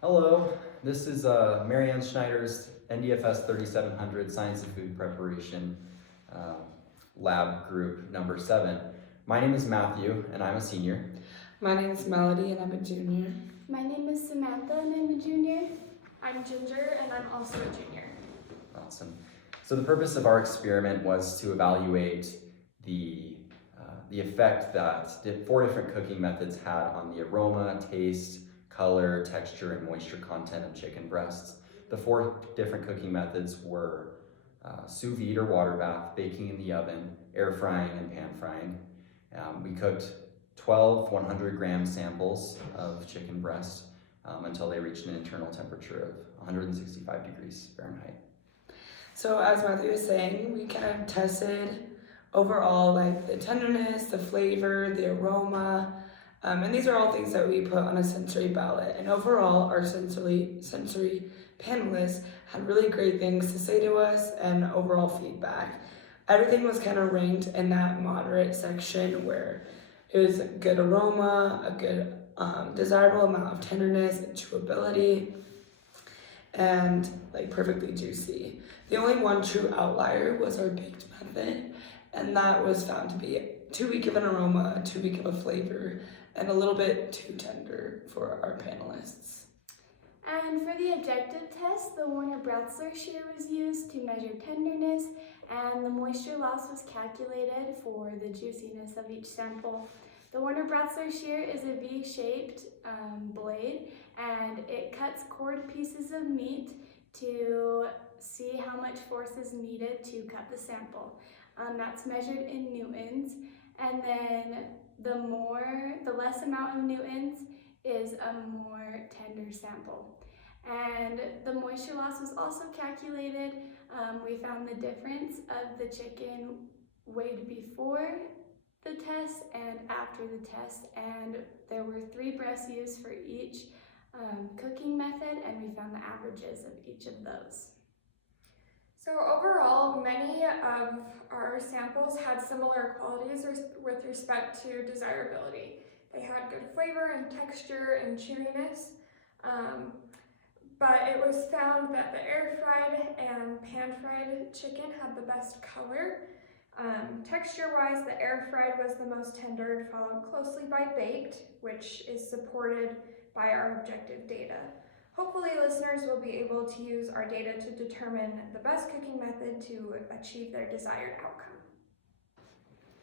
Hello, this is Marianne Schneider's NDFS 3700 Science of Food Preparation uh, Lab Group number 7. My name is Matthew and I'm a senior. My name is Melody and I'm a junior. My name is Samantha and I'm a junior. I'm Ginger and I'm also a junior. Awesome. So the purpose of our experiment was to evaluate the effect that 4 different cooking methods had on the aroma, taste, color, texture, and moisture content of chicken breasts. The 4 different cooking methods were sous vide or water bath, baking in the oven, air frying, and pan frying. We cooked 12 100-gram samples of chicken breast until they reached an internal temperature of 165 degrees Fahrenheit. So as Matthew was saying, we kind of tested overall like the tenderness, the flavor, the aroma, and these are all things that we put on a sensory ballot. And overall, our sensory panelists had really great things to say to us and overall feedback. Everything was kind of ranked in that moderate section where it was a good aroma, a good desirable amount of tenderness and chewability, and like perfectly juicy. The only one true outlier was our baked method, and that was found to be too weak of an aroma, too weak of a flavor, and a little bit too tender for our panelists. And for the objective test, the Warner-Bratzler shear was used to measure tenderness, and the moisture loss was calculated for the juiciness of each sample. The Warner-Bratzler shear is a V-shaped blade, and it cuts cord pieces of meat to see how much force is needed to cut the sample. That's measured in newtons, and then the less amount of newtons is a more tender sample. And the moisture loss was also calculated. We found the difference of the chicken weighed before the test and after the test, and there were 3 breasts used for each cooking method, and we found the averages of each of those. So overall, many of our samples had similar qualities with respect to desirability. They had good flavor and texture and chewiness, but it was found that the air-fried and pan-fried chicken had the best color. Texture-wise, the air-fried was the most tender, followed closely by baked, which is supported by our objective data. Hopefully listeners will be able to use our data to determine the best cooking method to achieve their desired outcome.